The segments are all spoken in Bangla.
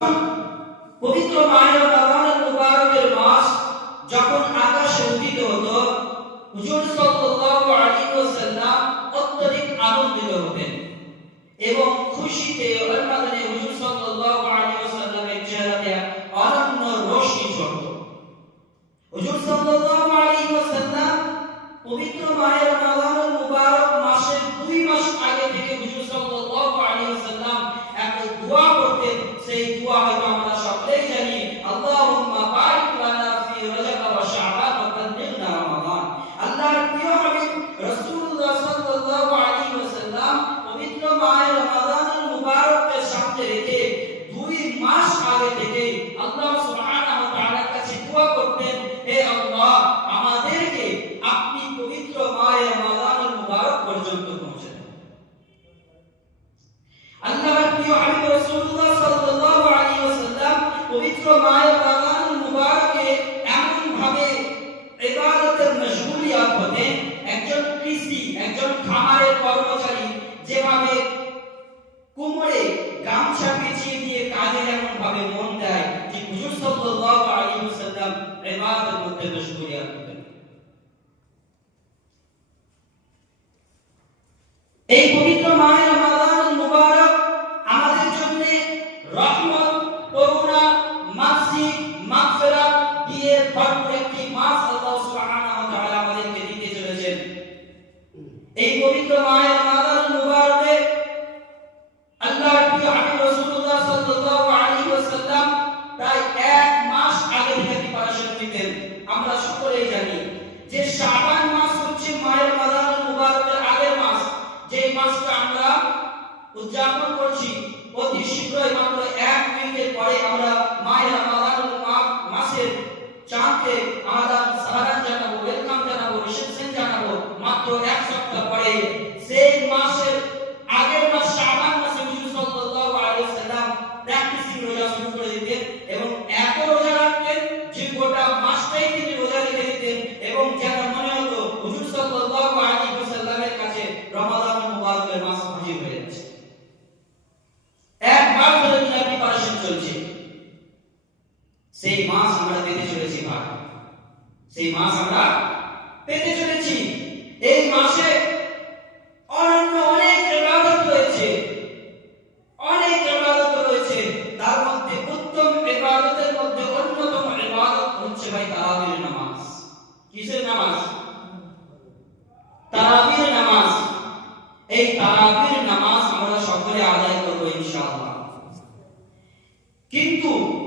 পবিত্র মায়ের মুবারকের মাস যখন আকাশে হতো, হুজুর সাল্লাল্লাহু আলাইহি ওয়াসাল্লাম অত্যধিক আনন্দিত হতেন এবং খুশিতে রমাদানে হুজুর সাল্লাল্লাহু আলাইহি ওয়াসাল্লামের চেহারাতে অনন্য রোশনি হুজুর সাল্লাল্লাহু আলাইহি ওয়াসাল্লাম পবিত্র মায়ের রমাদান এই পবিত্র মায় আমার সেই মাসের নামাজ। তারাবির নামাজ। এই তারাবির নামাজ আমরা সকলে আদায় করব ইনশাআল্লাহ। কিন্তু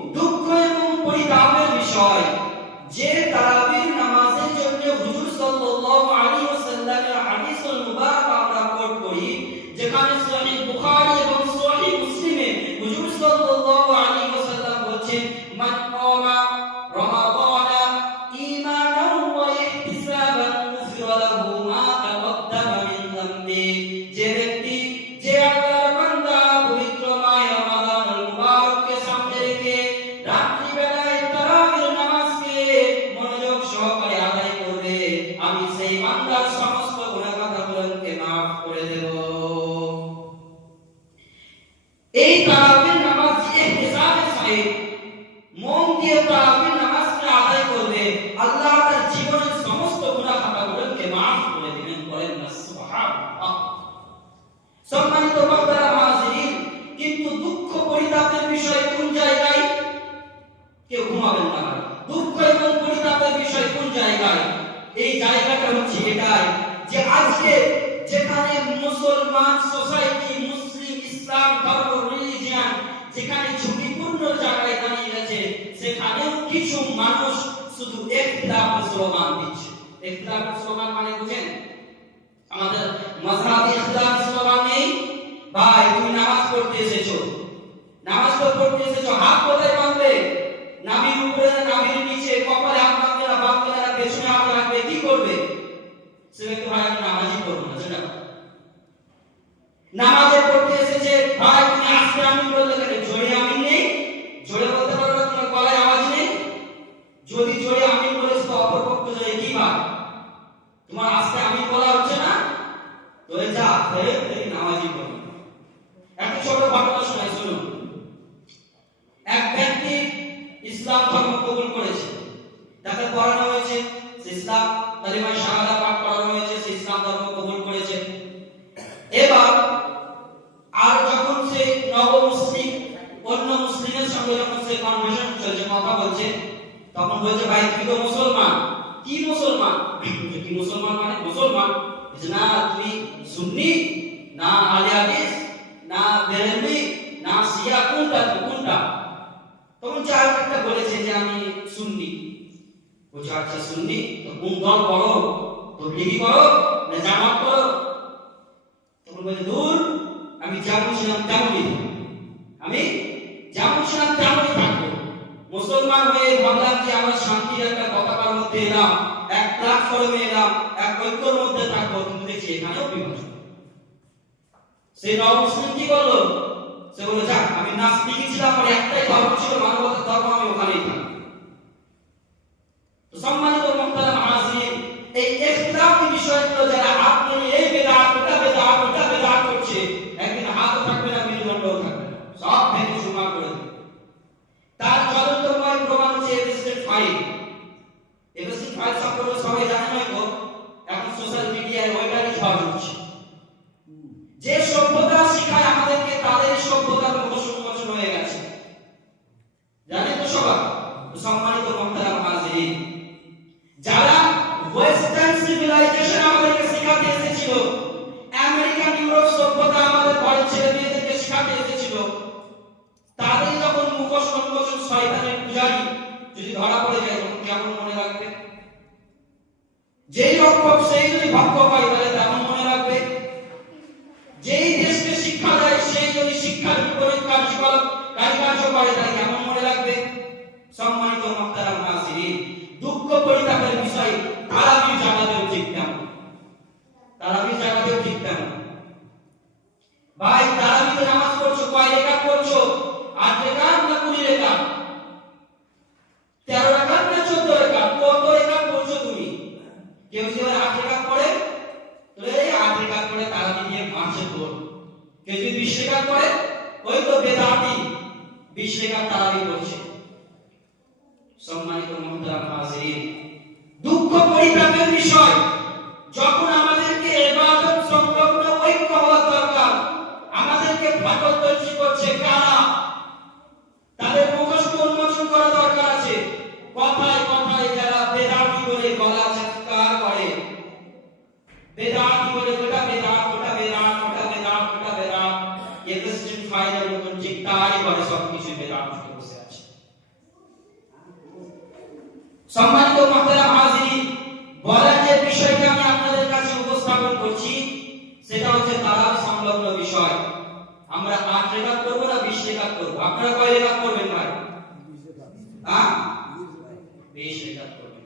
কিছু মানুষ শুধু একটা মুসলমান দিচ্ছে। একটা মুসলমান মানে বুঝেন? আমাদের মাঝহাবে একটা মুসলমান নেই। ভাই, তুমি নামাজ পড়তে এসেছ। নামাজ পড়তে এসেছ, হাত কোথায় বাঁধবে? নামির উপরে নামির নিচে? কপালে হাত বাঁধবে না বাঁধবে না? পেছনে হাত রাখবে, কি করবে? সে ব্যক্তি ভাই, আমি নামাজই করব না সেটা নামাজে পড়তে এসেছে, ভাই ইসলাম ধর্ম কবুল করেছে। তাকে পড়ানো হয়েছে সে ইসলাম কালিমায়ে শাহাদা পাঠ করানো হয়েছে, সে ইসলাম ধর্ম কবুল করেছে। এবার, আর যখন সে নব মুসলিম, অন্য মুসলিমের সঙ্গে যখন সে কনভারসেশন চলছে, কথা বলছে, তখন বলছে, ভাই, তুই তো মুসলমান। কি মুসলমান? কি মুসলমান মানে মুসলমান? না তুমি সুন্নি, না আলে না বেরেলভি না শিয়া, কোনটা তুমি তখন চার একটা বলেছে যে আমি সুন্নি। বলছে আচ্ছা সুন্নি, তো কোন দল করো তো লিগি করো না জামাত করো। তখন বলছে দূর আমি যেমন ছিলাম তেমনই। আমি যেমন ছিলাম তেমনই থাকব। মুসলমান হয়ে ভাবলাম যে আমরা শান্তির একটা পতাকার মধ্যে এলাম, এক প্ল্যাটফর্মে এলাম, এক ঐক্যর মধ্যে থাকব, কিন্তু দেখছি এখানেও বিভাজন সেই নব মুসলিম কি করল? সে যাক, আমি নাস্তিক ছিলাম আমার একটাই ধর্ম ছিল মানবতার ধর্ম, আমি ওখানেই থাকি। সম্মানিত মোহতারাম হাজির এই ইখতিলাফি বিষয়গুলো যারা সম্মানিত মাতারা হাজিরি বলা যে বিষয়টা আমি আপনাদের কাছে উপস্থাপন করছি। সেটা হচ্ছে তারাবি সংলগ্ন বিষয়। আমরা আট রেখাত করব না, বিশ রেখাত করব? আপনারা কয় রেখাত করবেন ভাই? হ্যাঁ? বিশ রেখাত করবেন।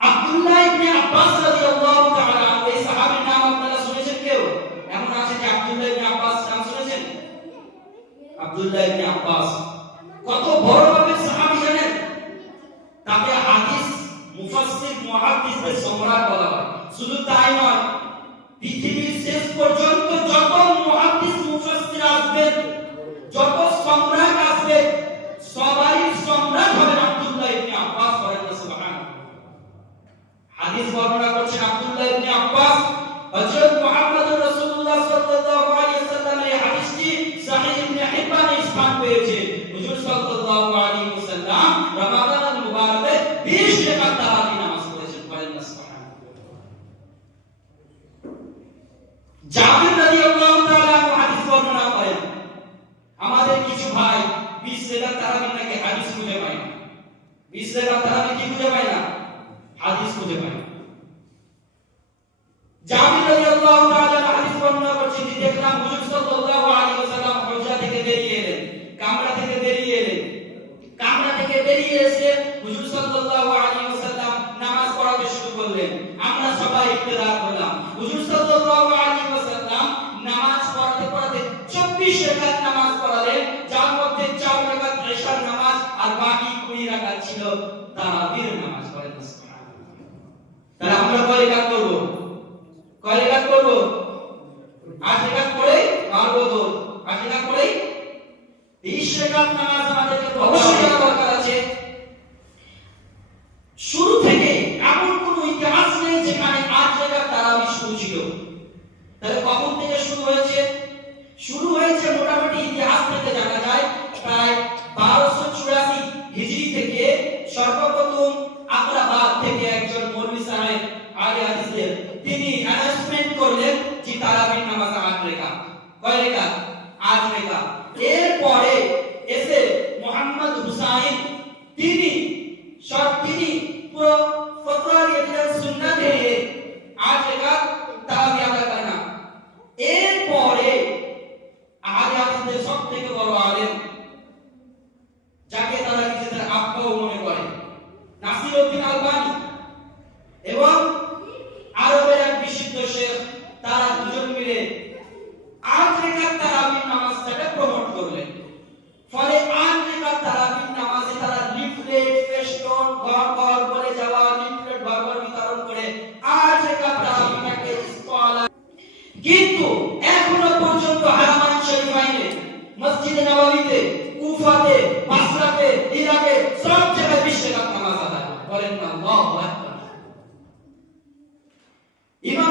আব্দুল্লাহ ইবনে আব্বাস রাদিয়াল্লাহু তাআলা আনহু এই সাহাবীর নাম আপনারা শুনেছেন কেউ এমন আছে যে আব্দুল্লাহ ইবনে আব্বাস নাম শুনেছেন আব্দুল্লাহ ইবনে আব্বাস কত বড় মাপের সাহাবী জানেন তাকে হাদিস মুফাসসির মুহাদ্দিসদের সম্রাট বলা হয় শুধু তাই নয় পৃথিবীর শেষ পর্যন্ত যত মুহাদ্দিস মুফাসসির আসবেন যত সম্রাট আসবে সবারই সম্রাট হবেন আব্দুল্লাহ ইবনে আব্বাস বলেন না সুবহানাল্লাহ হাদিস বর্ণনা করছেন আব্দুল্লাহ ইবনে আব্বাস হযরত মুহাম্মদ রাসূলুল্লাহ সাল্লাল্লাহু আলাইহি সাল্লামের এই হাদিসটি সহিহ ইবনে হিব্বানে স্থান পেয়েছে হুজুর সাল্লাল্লাহু আলাইহি ওয়াসাল্লাম রমাদানুল মুবারকে 20 রাকাত তারাবি নামাজ পড়েছেন বলেন না সুবহানাল্লাহ জাবির রাদিয়াল্লাহু তাআলা আনহু হাদিস বর্ণনা করেন আমাদের কিছু ভাই 20 রাকাত তারাবি নাকি হাদিস খুঁজে না? 20 রাকাত তারাবি কি খুঁজে না? হাদিস খুঁজে রাদিয়াল্লাহু তাআলা হাদিস বর্ণনা যে দেখলাম হুজুর সাল্লাল্লাহু আলাইহি ওয়াসাল্লাম থেকে বেরিয়ে এলেন, কামরা থেকে বেরিয়ে এলেন, কামরা থেকে বেরিয়ে এসে হুজুর সাল্লাল্লাহু আলাইহি ওয়াসাল্লাম নামাজ পড়াতে শুরু করলেন। আমরা সবাই ইক্তেদা করলাম হুজুর সাল্লাল্লাহু আলাইহি ওয়াসাল্লাম নামাজ পড়াতে পড়াতে 24 রাকাত নামাজ পড়ালেন যার মধ্যে 4 রাকাত ইশার নামাজ আর বাকি 20 রাকাত ছিল তারাবির নামাজ পড়েন তাহলে আমরা কয় কাজ করব? কয় কাজ করব? আট কাজ করে মারবো তো। আট কাজ করে 20 রাকাত নামাজ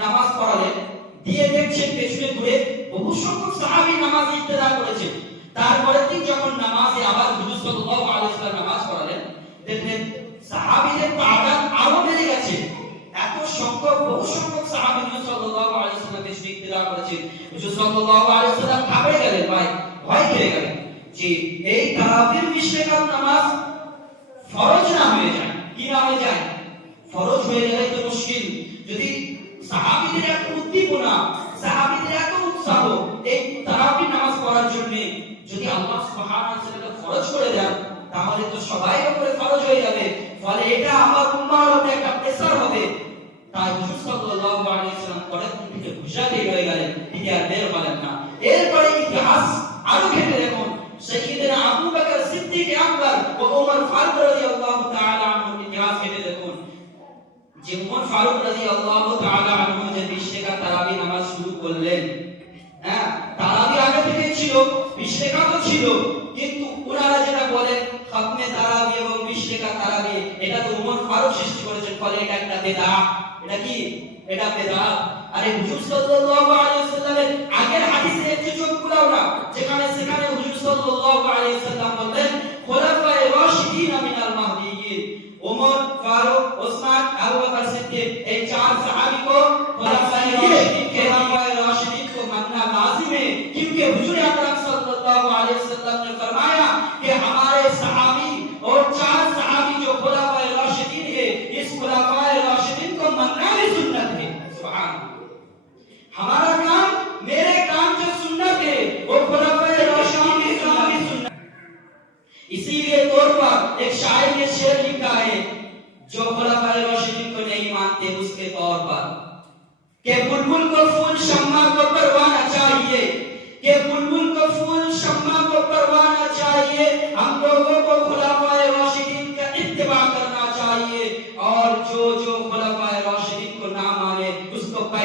নামাজ পড়ালেন। দিয়ে দেখছেন পেছনে ঘুরে বহু সংখ্যক সাহাবি নামাজ ইত্তেদা করেছেন। আব্বাস আরও ঘেটে দেখুন সৈয়দনা আবু বকর সিদ্দিক আকবর ও ওমর ফারুক রাদিয়াল্লাহু তাআলা আনহুর ইতিহাস ঘেটে দেখুন, যে ওমর ফারুক রাদিয়াল্লাহু তাআলা আনহু যে 20 তারাবি নামাজ শুরু করলেন। হ্যাঁ তারাবি আগে থেকে ছিল 20 তো ছিল, কিন্তু ওনারা যেটা বলেন, খাতমে তারাবি এবং 20 তারাবি, এটা তো ওমর ফারুক সৃষ্টি করেছে ফলে এটা একটা বেদা। এটা কি? এটা বেদা। আরে হুজুর সাল্লাল্লাহু আলাইহি ওয়াসাল্লামের আগের হাদিসে একটু চোখ বুলাও না যেখানে, সেখানে হুজুর সাল্লাল্লাহু আলাইহি ওয়াসাল্লাম বললেন, খোলাফায়ে রাশিদিন মিনাল মাহদিয়িন। ওমর, ফারুক, ওসমান, আবু বকর সিদ্দিক, এই চার সাহাবী কো রাশিদিন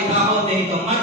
hay gajos de.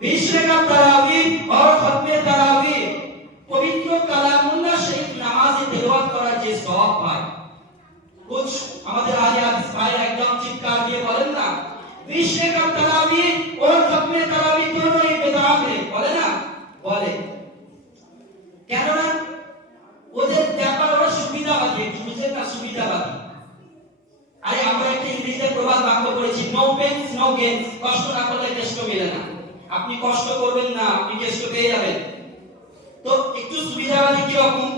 না বিশ রাকাত সুবিধাবাদী কি রকম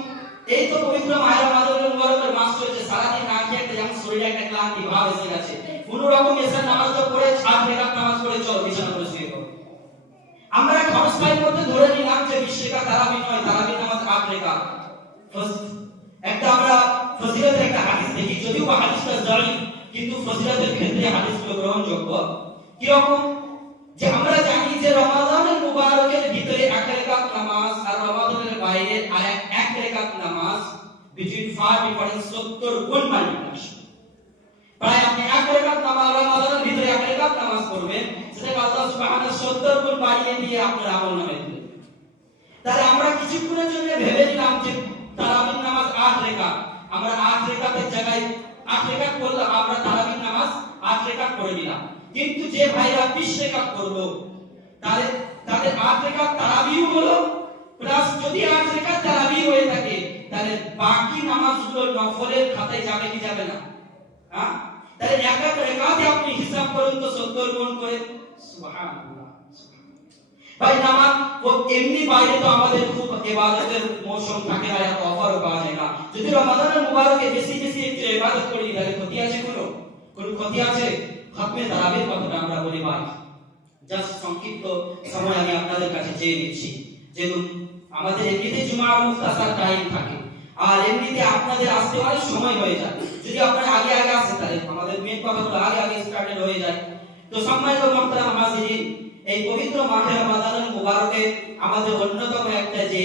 এই তো পবিত্র মায়ের রমাদানের মুবারকের মাস চলছে। সারাদিন না খেয়ে একটা যেমন শরীরে একটা ক্লান্তি ভাব এসে গেছে। কোন রকম এসে নামাজ তো পড়ে সাত রেখাত নামাজ পড়ে চলো, বিছানা করে শুয়ে পড়ো। আমরা খরচ ভাইয়ের মধ্যে ধরে নিলাম যে বিশ রেখা তারাবি নয় তারাবি নামাজ একটা আমরা ফজিলতের একটা হাদিস দেখি, যদিও বা হাদিসটা জানি কিন্তু ফজিলতের ক্ষেত্রে হাদিসগুলো গ্রহণযোগ্য। কি রকম যে আমরা জানি যে রমাদানের মুবারকের ভিতরে এক রেখাত নামাজ আর রমাদানের বাইরে আর এক এক রেখাত নামাজ ফার ডিফারেন্স 70 গুণ মাল্টিপ্লিকেশন প্রায় আপনি এক রেখাত নামাজ, রমাদানের ভিতরে এক রেখাত নামাজ পড়বেন, সেটাকে আল্লাহ সুবহানাহু 70 গুণ বাড়িয়ে দিয়ে আপনার আমল নামে দিবেন তাহলে আমরা কিছুক্ষণের জন্য ভেবে নিলাম যে তারাবির নামাজ আট রেখাত। আমরা আট রেখাতের জায়গায় আট রেখাত করলাম আমরা তারাবির নামাজ আট রেখাত করে নিলাম। কিন্তু যে ভাইরা বিশ রেখাত করল তাহলে তাদের আট রেখাত তারাবিও হলো, প্লাস যদি আট রেখাত তারাবি হয়ে থাকে তাহলে বাকি নামাজগুলো নফলের খাতায় যাবে কি যাবে না? হ্যাঁ? তাহলে এক এক রেখাতে আপনি হিসাব করুন তো 70 গুণ করে। ভাই, নামাজ এমনি বাইরে তো আমাদের খুব মৌসুম থাকে না, এত অফারও পাওয়া যায় না। যদি রমাদানের বেশি বেশি একটু করি, তাহলে ক্ষতি আছে কোনো? কোনো ক্ষতি আছে? খতমে তারাবির কথাটা আমরা বলি ভাই? জাস্ট সংক্ষিপ্ত সময় আমি আপনাদের কাছে চেয়ে নিচ্ছি। যেহেতু আমাদের এমনিতে জুমার মুখতাসার টাইম থাকে আর এমনিতে আপনাদের আসতে অনেক সময় হয়ে যায়। যদি আপনারা আগে আগে আসেন তাহলে আমাদের মেন কথাগুলো আগে আগে স্টার্টেড হয়ে যায়। তো সম্মানিত মোহতারাম হাজিরিন এই পবিত্র মাহে রমাদানের মুবারকে আমাদের অন্যতম একটা যে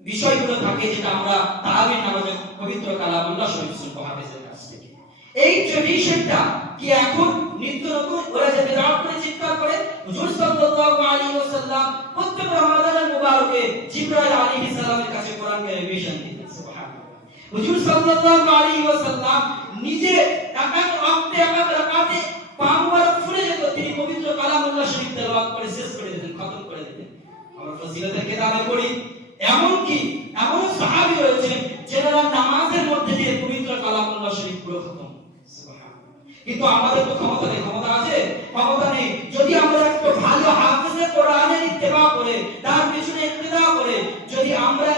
বিষয়গুলো থাকে যেটা আমরা তারাবির নামাজে পবিত্র কালামুল্লাহ শরীফ শুনব হাফেজের কাছ থেকে। এই ট্রেডিশনটা কি এখন নিত্য নতুন? ওরা যে বিরাট করে, চিৎকার করে, হুজুর সাল্লাল্লাহু আলাইহি ওয়াসাল্লাম প্রত্যেক রমাদানের মুবারকে জিবরাইল আলাইহিস সালামের কাছে কোরআনকে রিভিশন সুবহানাল্লাহ হুজুর সাল্লাল্লাহু আলাইহি ওয়াসাল্লাম নিজে এক এক ওয়াক্তে এক এক রাকাতে পা মুবারক ফুলে যেত, তিনি পবিত্র কালামুল্লাহ শরীফ তেলাওয়াত করে শেষ করে দিতেন, খতম করে দিতেন। আমরা ফজিলতের কিতাবে পড়ি। এমন কি এমন সাহাবী রয়েছে যারা নামাজের মধ্যে দিয়ে পবিত্র কালামুল্লাহ শরীফ পুরো খতম। কিন্তু আমাদের তো ক্ষমতা নেই, ক্ষমতা আছে? ক্ষমতা নেই যদি আমরা একটু ভালো হাফেজে কোরআনের ইত্তেবা করে তার পিছনে ইত্তেদা করে যদি আমরা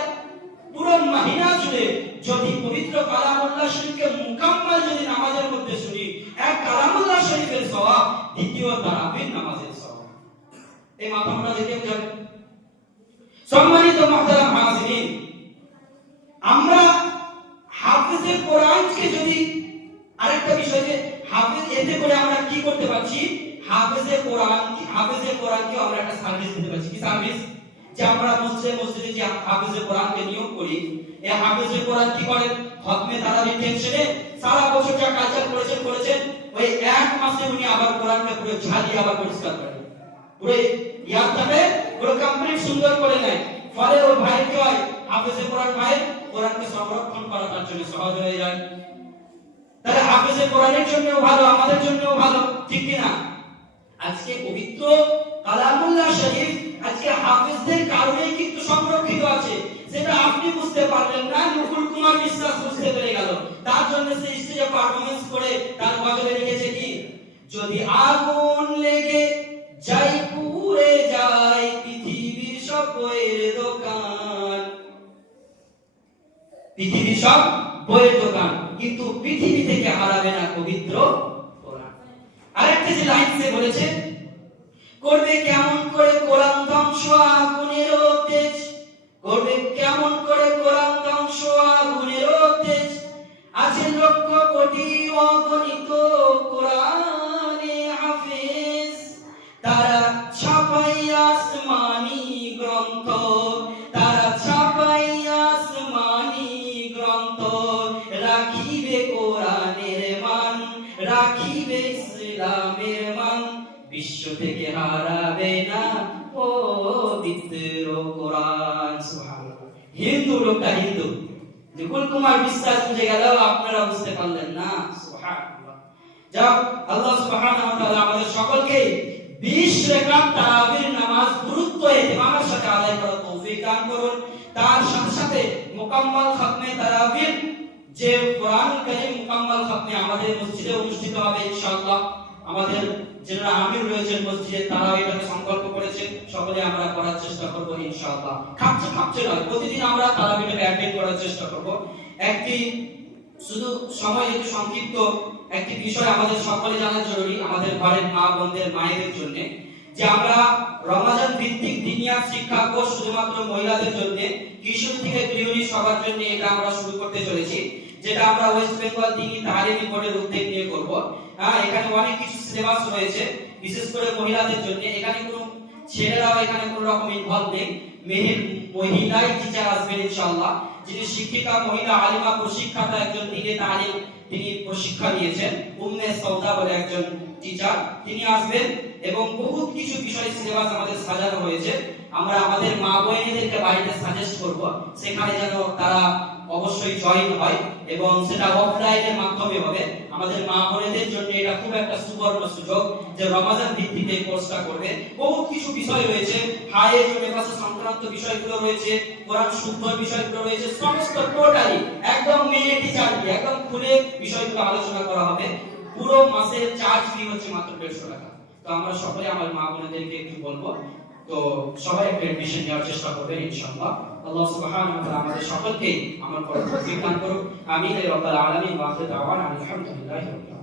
পুরো মহিনা জুড়ে যদি পবিত্র কালামুল্লাহ শরীফকে মুকাম্মাল যদি নামাজের মধ্যে শুনি এক কালামুল্লাহ শরীফের সওয়াব দ্বিতীয় তারাবির নামাজের সওয়াব এই মাথা আমরা দেখে যাবে সম্মানিত হাজিরিন, আমরা কোরআনকে যদি আরেকটা বিষয় যে এতে করে আমরা কি করতে পারছি? কোরআন কোরআনকে আমরা একটা সার্ভিস দিতে পারছি। কি সার্ভিস যে আমরা মসজিদে মসজিদে যে কোরআনকে নিয়োগ করি, এই হাফেজে কোরআন কি করেন? খতমে তারাবির টেনশনে সারা বছর যা কালচার করেছেন করেছেন, ওই এক মাসে উনি আবার কোরআনকে পুরো ঝালিয়ে আবার পরিষ্কার করেন। পুরো ইয়াদটাকে পুরো কমপ্লিট সুন্দর করে নেয়। ফলে ওই ভাই কি হয়? হাফেজে কোরআন ভাই কোরআনকে সংরক্ষণ করা তার জন্য সহজ হয়ে যায়। তাহলে হাফেজে কোরআনের জন্যও ভালো, আমাদের জন্যও ভালো, ঠিক কি না? আজকে পবিত্র কালামুল্লাহ শরীফ আজকে হাফেজদের কারণেই কিন্তু সংরক্ষিত আছে। সেটা আপনি বুঝতে পারলেন না নুকুল কুমার বিশ্বাস বুঝতে পেরে গেল। তার জন্য সে স্টেজে পারফরম্যান্স করে তার গজলে লিখেছে কি? যদি আগুন সব বইয়ের দোকান, কিন্তু পৃথিবী থেকে হারাবে না পবিত্র কোরআন। আরেকটা যে লাইন সে বলেছে, করবে কেমন করে কোরআন ধ্বংস আগুনের তেজ করবে কেমন করে কোরআন ধ্বংস আগুনের তেজ আছে লক্ষ কোটি অগণিত থেকে হারাবে না ও পবিত্র কোরআন সুবহানাল্লাহ হিন্দু লোকটা হিন্দু নিকুল কুমার বিশ্বাস বুঝে গেল আপনারা বুঝতে পারলেন না সুবহানাল্লাহ যাক আল্লাহ সুবহানাহু ওয়া তাআলা আমাদের সকলকে 20 রাকাত তারাবির নামাজ গুরুত্ব ইমামের সাথে আদায় করার তৌফিক দান করুন তার সাথে সাথে মুকাম্মাল খতমে তারাবির যে কোরআন কারীম মুকাম্মাল খতমে আমাদের মসজিদে অনুষ্ঠিত হবে ইনশাআল্লাহ আমাদের যারা আমির রয়েছেন মসজিদে তারা এটাকে সংকল্প করেছে, সকলে আমরা করার চেষ্টা করব ইনশাআল্লাহ। খাপছে খাপছে নয়, প্রতিদিন আমরা তারাবিটাকে অ্যাটেন্ড করার চেষ্টা করব। একটি, শুধু সময় একটু সংক্ষিপ্ত, একটি বিষয় আমাদের সকলে জানা জরুরি, আমাদের ঘরের মা বোনদের, মায়েদের জন্য, যে আমরা রমাজান ভিত্তিক দিনিয়া শিক্ষা কোর্স শুধুমাত্র মহিলাদের জন্য, কিশোর থেকে গৃহিণী সবার জন্য এটা আমরা শুরু করতে চলেছি, যেটা আমরা ওয়েস্ট বেঙ্গল দিনী তালিমি বোর্ডের উদ্যোগ নিয়ে করব। হ্যাঁ এখানে অনেক কিছু সিলেবাস রয়েছে। বিশেষ করে মহিলাদের জন্য। এখানে কোনো ছেলেরাও এখানে কোনো রকম ইনভলভ নেই। মেহের মহিলাই টিচার আসবেন ইনশাআল্লাহ। যিনি শিক্ষিকা, মহিলা, আলিমা, প্রশিক্ষাতা একজন দিনে তালিম, তিনি প্রশিক্ষা নিয়েছেন উম্মে সৌদা বলে একজন টিচার তিনি আসবেন এবং বহুত কিছু বিষয় সিলেবাস আমাদের সাজানো হয়েছে আমরা আমাদের মা বোনেদেরকে বাড়িতে সাজেস্ট করব। সেখানে যেন তারা অবশ্যই জয়েন হয় এবং সেটা অফলাইনের মাধ্যমে হবে। আমাদের মা বোনেদের জন্য এটা খুব একটা সুবর্ণ সুযোগ যে রমাজান ভিত্তিতে কোর্সটা করবে। বহুত কিছু বিষয় রয়েছে। হায়ের মেবাসে সংক্রান্ত বিষয়গুলো রয়েছে, কোরআন শুদ্ধ বিষয়গুলো রয়েছে, সমস্ত টোটালি একদম মেয়ে টিচার একদম খুলে বিষয়গুলো আলোচনা করা হবে। পুরো মাসের চার্জ ফি হচ্ছে মাত্র দেড়শো টাকা। তো আমরা সকলে আমার মা বোনেদেরকে একটু বলব, তো সবাই একটা এডমিশন নেওয়ার চেষ্টা করবেন, ইনশাআল্লাহ। আল্লাহ সুবহানাহু ওয়া তাআলা আমাদের সকলকে আমার পর তৌফিক দান করুক আমিন ইয়া রাব্বাল আলামিন ওয়া আখির দাওয়ানা আলহামদুলিল্লাহি রাব্বিল আলামিন